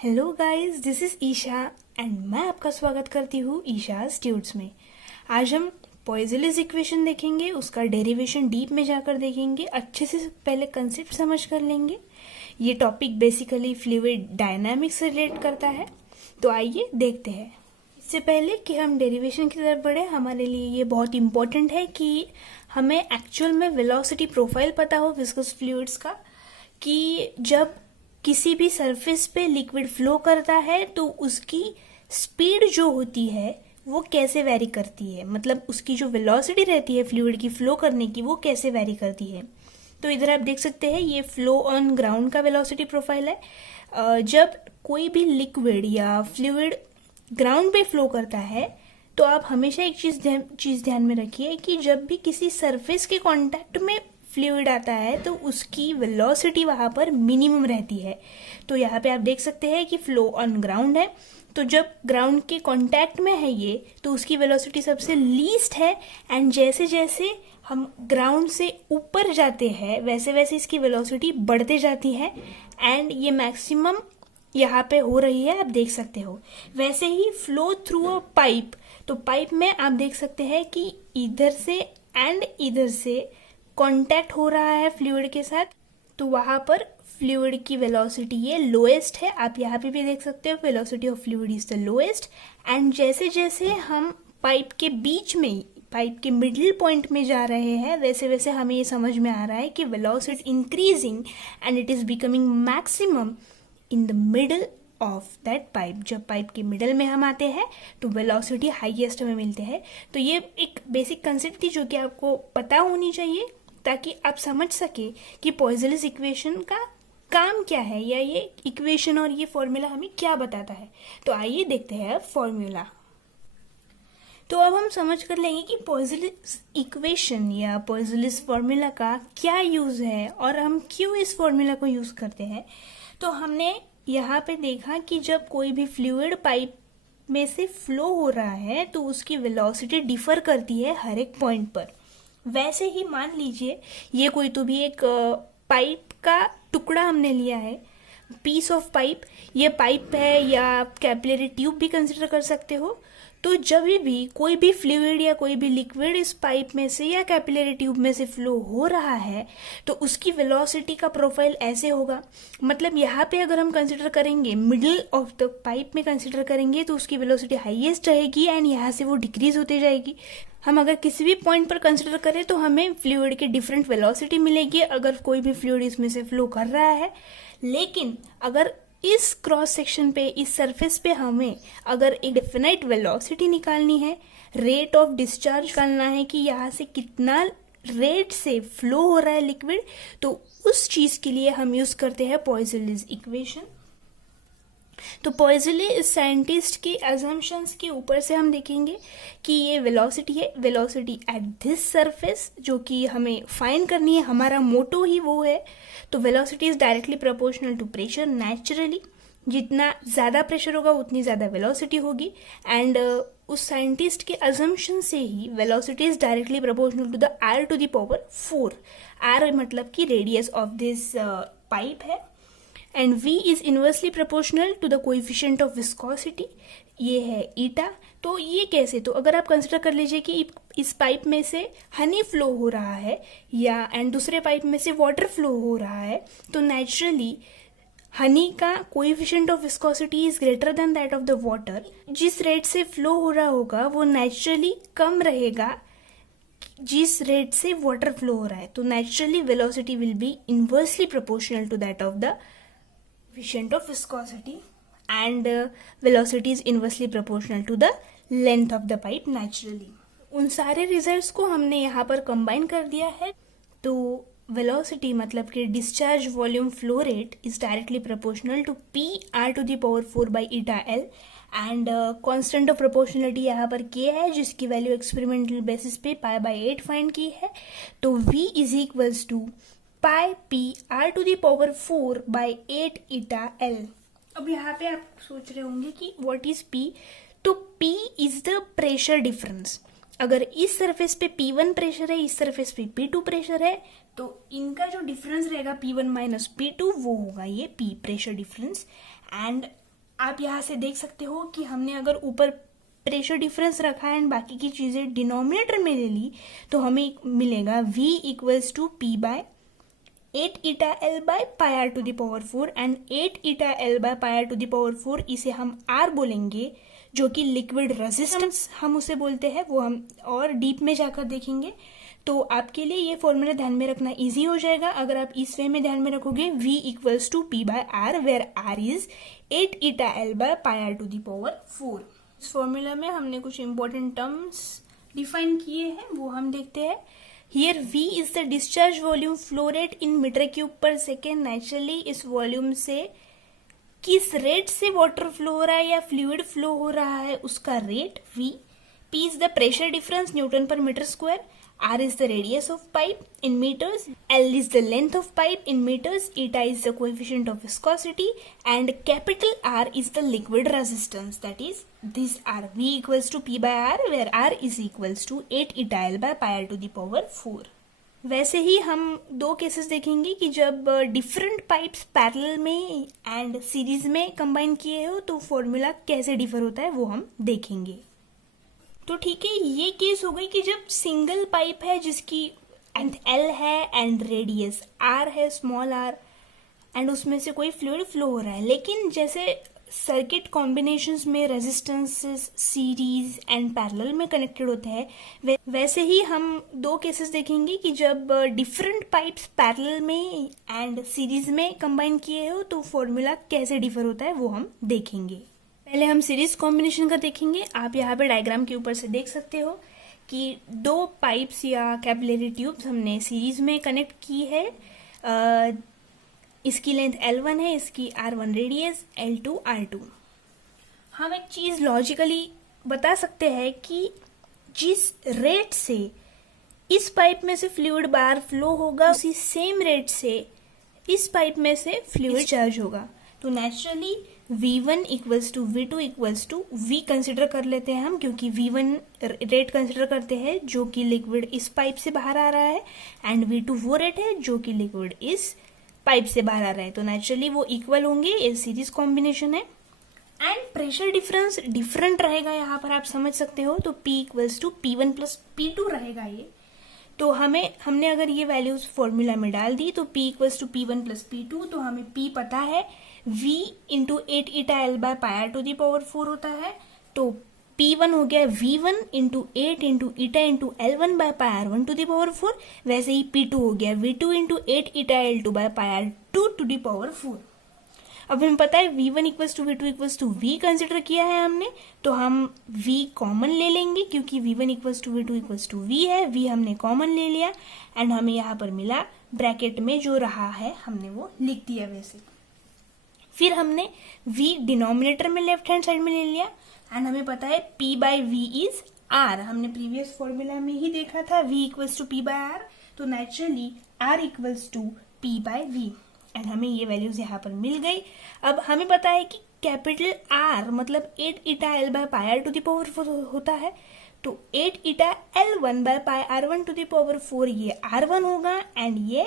Hello guys, this is Isha and मैं आपका स्वागत करती हूँ ईशाज ट्यूट्स में। आज हम पॉइजनस इक्वेशन देखेंगे, उसका डेरिवेशन डीप में जाकर देखेंगे, अच्छे से पहले कंसेप्ट समझ कर लेंगे। ये टॉपिक बेसिकली फ्लूइड डायनामिक्स से रिलेट करता है, तो आइए देखते हैं। इससे पहले कि हम डेरिवेशन की तरफ बढ़े, हमारे लिए ये बहुत इंपॉर्टेंट है कि हमें एक्चुअल में वेलोसिटी प्रोफाइल पता हो विस्कस फ्लूइड्स का, कि जब किसी भी सरफेस पे लिक्विड फ्लो करता है तो उसकी स्पीड जो होती है वो कैसे वेरी करती है, मतलब उसकी जो वेलोसिटी रहती है फ्लूइड की फ्लो करने की वो कैसे वेरी करती है। तो इधर आप देख सकते हैं ये फ्लो ऑन ग्राउंड का वेलोसिटी प्रोफाइल है। जब कोई भी लिक्विड या फ्लूइड ग्राउंड पे फ्लो करता है तो आप हमेशा एक चीज ध्यान में रखिए कि जब भी किसी सरफेस के कांटेक्ट में फ्लूइड आता है तो उसकी वेलोसिटी वहाँ पर मिनिमम रहती है। तो यहाँ पे आप देख सकते हैं कि फ्लो ऑन ग्राउंड है, तो जब ग्राउंड के कांटेक्ट में है ये तो उसकी वेलोसिटी सबसे लीस्ट है। एंड जैसे जैसे हम ग्राउंड से ऊपर जाते हैं वैसे वैसे इसकी वेलोसिटी बढ़ते जाती है एंड ये मैक्सिमम यहाँ पे हो रही है, आप देख सकते हो। वैसे ही फ्लो थ्रू अ पाइप, तो पाइप में आप देख सकते हैं कि इधर से एंड इधर से कांटेक्ट हो रहा है फ्लूइड के साथ, तो वहां पर फ्लूइड की वेलोसिटी ये लोएस्ट है। आप यहाँ पे भी देख सकते हो velocity of fluid is the lowest. And जैसे जैसे हम पाइप के बीच में, पाइप के मिडिल पॉइंट में जा रहे हैं वैसे वैसे हमें ये समझ में आ रहा है कि velocity increasing and it is becoming maximum in the middle of that pipe. जब पाइप के मिडल में हम आते हैं तो वेलोसिटी हाईएस्ट हमें मिलते हैं। तो ये एक बेसिक कंसेप्ट थी जो कि आपको पता होनी चाहिए ताकि आप समझ सके कि पॉइजनस इक्वेशन का काम क्या है, या ये इक्वेशन और ये फॉर्मूला हमें क्या बताता है। तो आइए देखते हैं अब फॉर्मूला। तो अब हम समझ कर लेंगे कि पॉइजनस इक्वेशन या पॉइजनस फॉर्मूला का क्या यूज है और हम क्यों इस फॉर्मूला को यूज करते हैं। तो हमने यहाँ पे देखा कि जब कोई भी फ्लूइड पाइप में से फ्लो हो रहा है तो उसकी वेलोसिटी डिफर करती है हर एक पॉइंट पर। वैसे ही मान लीजिए ये कोई तो भी एक पाइप का टुकड़ा हमने लिया है, पीस ऑफ पाइप। ये पाइप है या आप कैपिलरी ट्यूब भी कंसिडर कर सकते हो। तो जब भी कोई भी फ्लूइड या कोई भी लिक्विड इस पाइप में से या कैपिलरी ट्यूब में से फ्लो हो रहा है तो उसकी वेलोसिटी का प्रोफाइल ऐसे होगा। मतलब यहाँ पे अगर हम कंसिडर करेंगे मिडिल ऑफ द पाइप में कंसिडर करेंगे तो उसकी वेलोसिटी हाईएस्ट रहेगी एंड यहाँ से वो डिक्रीज होते जाएगी। हम अगर किसी भी पॉइंट पर कंसिडर करें तो हमें फ्लूइड की डिफरेंट वेलोसिटी मिलेगी अगर कोई भी फ्लूइड इसमें से फ्लो कर रहा है। लेकिन अगर इस क्रॉस सेक्शन पे, इस सरफेस पे हमें अगर एक डेफिनेट वेलोसिटी निकालनी है, रेट ऑफ डिस्चार्ज निकालना है कि यहाँ से कितना रेट से फ्लो हो रहा है लिक्विड, तो उस चीज के लिए हम यूज करते हैं पॉइजनस इक्वेशन। तो पॉइजनस साइंटिस्ट की अजम्पशंस के ऊपर से हम देखेंगे कि ये वेलोसिटी है, वेलोसिटी एट दिस सरफेस, जो कि हमें फाइंड करनी है, हमारा मोटो ही वो है। तो velocity is directly proportional to pressure. Naturally जितना ज़्यादा प्रेशर होगा उतनी ज़्यादा वेलोसिटी होगी। एंड उस साइंटिस्ट के अजम्पशन से ही velocity is directly proportional to the r to the power 4। r मतलब कि रेडियस ऑफ दिस पाइप है and v is inversely proportional to the coefficient of viscosity, ये है ईटा। तो ये कैसे, तो अगर आप कंसिडर कर लीजिए कि इस पाइप में से हनी फ्लो हो रहा है या एंड दूसरे पाइप में से वाटर फ्लो हो रहा है, तो नेचुरली हनी का coefficient of viscosity is greater than that of the water. जिस रेट से फ्लो हो रहा होगा वो नेचुरली कम रहेगा जिस रेट से वाटर फ्लो हो रहा है। तो naturally velocity will be inversely proportional to that of the coefficient of viscosity and velocity is inversely proportional to the length of the pipe naturally। उन सारे रिजल्ट्स को हमने यहाँ पर कंबाइन कर दिया है। तो वेलोसिटी मतलब कि discharge volume flow rate is directly proportional to P R to the power 4 by eta L. And constant of proportionality यहाँ पर के है जिसकी वैल्यू एक्सपेरिमेंटल बेसिस पे पाई बाई 8 फाइंड की है। तो v is equals to pi P R to the power 4 by 8 eta L. अब यहाँ पे आप सोच रहे होंगे कि व्हाट इज पी। तो P is the pressure difference. अगर इस सरफेस पे P1 प्रेशर है, इस सरफेस पे P2 प्रेशर है, तो इनका जो डिफरेंस रहेगा P1 माइनस P2 वो होगा ये P प्रेशर डिफरेंस। एंड आप यहाँ से देख सकते हो कि हमने अगर ऊपर प्रेशर डिफरेंस रखा है एंड बाकी की चीज़ें डिनोमिनेटर में ले ली तो हमें मिलेगा V equals to P by 8 eta L by pi R to the power 4 and 8 eta L by pi R to the power 4 इसे हम R बोलेंगे, जो कि लिक्विड रेजिस्टेंस हम उसे बोलते हैं, वो हम और डीप में जाकर देखेंगे। तो आपके लिए ये फॉर्मूला ध्यान में रखना इजी हो जाएगा अगर आप इस वे में ध्यान में रखोगे। V equals to P by R where R is 8 eta L by pi R to the power 4। इस फॉर्मूला में हमने कुछ इंपॉर्टेंट टर्म्स डिफाइन किए हैं, वो हम देखते हैं। Here V is the discharge volume flow rate in metre cube per second. Naturally इस वॉल्यूम से किस रेट से वाटर फ्लो हो रहा है या फ्लूइड फ्लो हो रहा है उसका rate V। P is the pressure difference newton पर metre square. R is the radius of pipe in meters. L is the length of pipe in meters. Eta is the coefficient of viscosity and capital R is the liquid resistance. That is, these are V equals to P by R where R is equals to 8 eta L by pi r to the power 4. वैसे ही हम दो cases देखेंगे कि जब different pipes parallel में and series में combine किए हो तो फॉर्मूला कैसे डिफर होता है वो हम देखेंगे। तो ठीक है, ये केस हो गई कि जब सिंगल पाइप है जिसकी एंड L है एंड रेडियस R है, स्मॉल r, एंड उसमें से कोई फ्लूइड फ्लो हो रहा है। लेकिन जैसे सर्किट कॉम्बिनेशंस में रेजिस्टेंसेस सीरीज एंड पैरेलल में कनेक्टेड होते हैं, वैसे ही हम दो केसेस देखेंगे कि जब डिफरेंट पाइप्स पैरेलल में एंड सीरीज में कंबाइन किए हो तो फॉर्मूला कैसे डिफर होता है वो हम देखेंगे। पहले हम सीरीज कॉम्बिनेशन का देखेंगे। आप यहाँ पे डायग्राम के ऊपर से देख सकते हो कि दो पाइप्स या कैपिलरी ट्यूब्स हमने सीरीज में कनेक्ट की है। इसकी लेंथ L1 है, इसकी R1 रेडियस, L2 R2। हम एक चीज लॉजिकली बता सकते हैं कि जिस रेट से इस पाइप में से फ्लूइड बाहर फ्लो होगा उसी सेम रेट से इस पाइप में से फ्लूइड चार्ज होगा। तो naturally V1 equals to V2 equals to V consider कर लेते हैं हम, क्योंकि V1 रेट कंसिडर करते हैं जो कि लिक्विड इस पाइप से बाहर आ रहा है एंड V2 वो रेट है जो कि लिक्विड इस पाइप से बाहर आ रहा है। तो नेचुरली वो इक्वल होंगे, ये सीरीज कॉम्बिनेशन है। एंड प्रेशर डिफरेंस डिफरेंट रहेगा, यहाँ पर आप समझ सकते हो। तो P equals to P1 plus P2 रहेगा ये। तो हमने अगर ये वैल्यूज फॉर्मूला में डाल दी तो P equals to P1 plus P2, तो हमें P पता है V into 8 eta L by pi R to the power 4 होता है। तो P1 हो गया V1 into 8 into eta into L1 by pi R 1 to the power 4। वैसे ही P2 हो गया V2 into 8 eta L2 by pi R 2 to the power 4। अब हमें पता है V1 equals to V2 equals to V consider किया है हमने, तो हम V कॉमन ले लेंगे क्योंकि V1 equals to V2 equals to V है। V हमने कॉमन ले लिया एंड हमें यहाँ पर मिला ब्रैकेट में जो रहा है हमने वो लिख दिया वैसे। फिर हमने V डिनोमिनेटर में लेफ्ट हैंड साइड में ले लिया एंड हमें पता है P by V is R। हमने प्रीवियस फॉर्मूला में ही देखा था V equals to P by R, तो naturally R equals to P by V and हमें ये वैल्यूज यहाँ पर मिल गई। अब हमें पता है कि कैपिटल R मतलब 8 eta L by pi R to the power 4 होता है। तो 8 eta L1 by pi R 1 to the power 4 ये R1 होगा एंड ये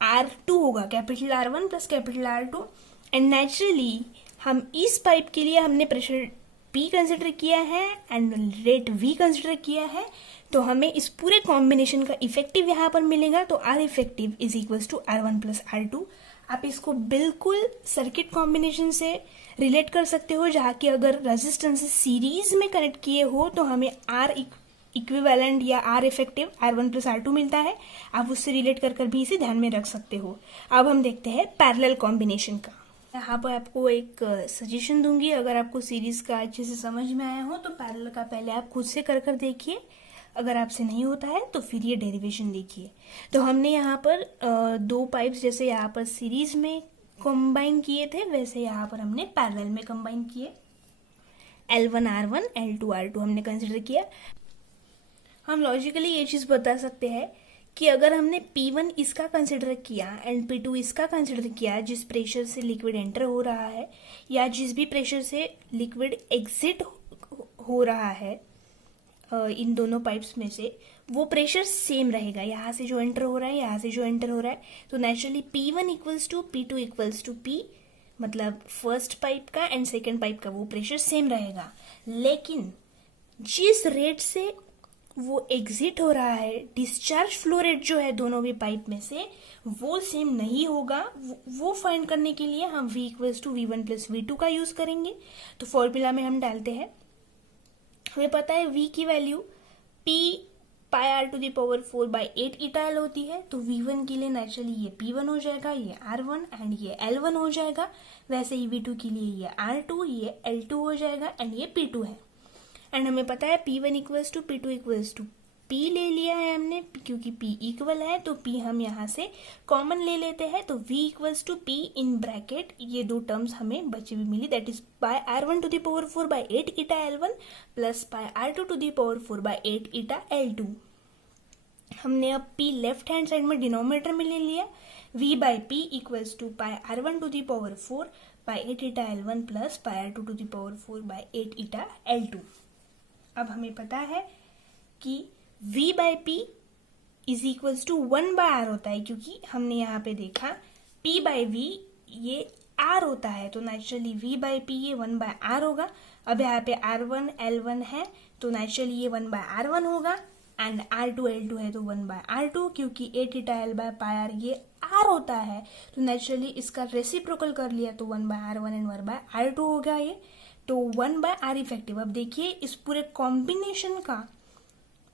R2 होगा, capital R1 plus capital R2। And naturally हम इस पाइप के लिए हमने प्रेशर P कंसिडर किया है एंड रेट V कंसिडर किया है, तो हमें इस पूरे कॉम्बिनेशन का इफेक्टिव यहाँ पर मिलेगा। तो R effective is equals to R1 plus R2। आप इसको बिल्कुल सर्किट कॉम्बिनेशन से रिलेट कर सकते हो, जहाँ की अगर रेजिस्टेंस सीरीज में कनेक्ट किए हो तो हमें R इक्विवेलेंट या R effective R1 plus R2 मिलता है। आप उससे रिलेट कर भी इसे ध्यान में रख सकते हो। अब हम देखते हैं पैरेलल कॉम्बिनेशन का। यहाँ पर आपको एक सजेशन दूंगी, अगर आपको सीरीज का अच्छे से समझ में आया हो तो पैरेलल का पहले आप खुद से कर देखिए, अगर आपसे नहीं होता है तो फिर ये डेरिवेशन देखिए। तो हमने यहाँ पर दो पाइप्स जैसे यहाँ पर सीरीज में कंबाइन किए थे वैसे यहाँ पर हमने पैरेलल में कंबाइन किए। L1 R1 L2 R2 हमने कंसिडर किया। हम लॉजिकली ये चीज़ बता सकते हैं कि अगर हमने P1 इसका कंसिडर किया एंड P2 इसका कंसिडर किया, जिस प्रेशर से लिक्विड एंटर हो रहा है या जिस भी प्रेशर से लिक्विड एग्जिट हो रहा है इन दोनों पाइप्स में से, वो प्रेशर सेम रहेगा, यहाँ से जो एंटर हो रहा है यहाँ से जो एंटर हो रहा है। तो naturally P1 equals to P2 equals to P मतलब फर्स्ट पाइप का एंड सेकेंड पाइप का वो प्रेशर सेम रहेगा, लेकिन जिस रेट से वो एग्जिट हो रहा है, डिस्चार्ज फ्लो रेट जो है दोनों भी पाइप में से वो सेम नहीं होगा। वो फाइंड करने के लिए हम V equals to V1 plus V2 का यूज करेंगे। तो फॉर्मूला में हम डालते हैं, हमें पता है V की value P pi R to the power 4 by 8 eta L होती है। तो V1 के लिए नेचुरली ये P1 हो जाएगा, ये R1 एंड ये L1 हो जाएगा। वैसे ही V2 के लिए ये R2, ये L2 हो जाएगा एंड ये P2 है। एंड हमें पता है P1 equals to P2 equals to P ले लिया है हमने, क्योंकि P इक्वल है तो P हम यहाँ से कॉमन ले लेते हैं। तो V equals to P in bracket ये दो टर्म्स हमें बची हुई मिली, that is pi R1 to the power 4 by 8 eta L1 plus pi R2 to the power 4 by 8 eta L2। हमने अब P लेफ्ट हैंड साइड में डिनोमिनेटर में ले लिया। V by P equals to pi R1 to the power 4 by 8 eta L1 plus pi R2 to the power 4 by 8 eta L2। अब हमें पता है कि V by P is equals to 1 by R होता है, क्योंकि हमने यहाँ पे देखा P बाई V ये R होता है, तो नेचुरली V बाई P ये 1 बाय R होगा। अब यहाँ पे R1 L1 है तो नेचुरली ये 1 बाय R1 होगा एंड R2 L2 है तो 1 बाय R2, क्योंकि 8 ईटा L बाय पाई R ये R होता है, तो नेचुरली इसका रेसिप्रोकल कर लिया तो 1 by R1 and 1 by R2 हो गया ये, तो 1 बाय R इफेक्टिव। अब देखिए इस पूरे कॉम्बिनेशन का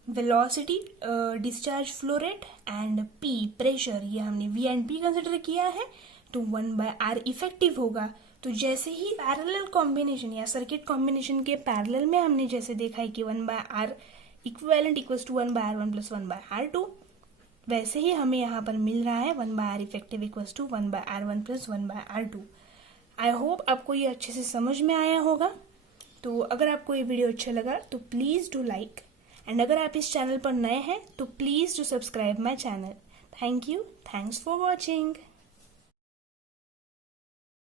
velocity, discharge flow rate and P pressure, ये हमने V एंड P कंसिडर किया है, तो 1 बाय R इफेक्टिव होगा। तो जैसे ही पैरेलल कॉम्बिनेशन या सर्किट कॉम्बिनेशन के पैरेलल में हमने जैसे देखा है कि 1 by R equivalent equals to 1 by R1 plus 1 by R2, वैसे ही हमें यहाँ पर मिल रहा है 1 by R effective equals to 1 by R1 plus 1 by R2। I hope आपको ये अच्छे से समझ में आया होगा। तो अगर आपको ये वीडियो अच्छा लगा तो प्लीज़ डू लाइक, एंड अगर आप इस चैनल पर नए हैं तो please do subscribe my channel. Thank you, thanks for watching.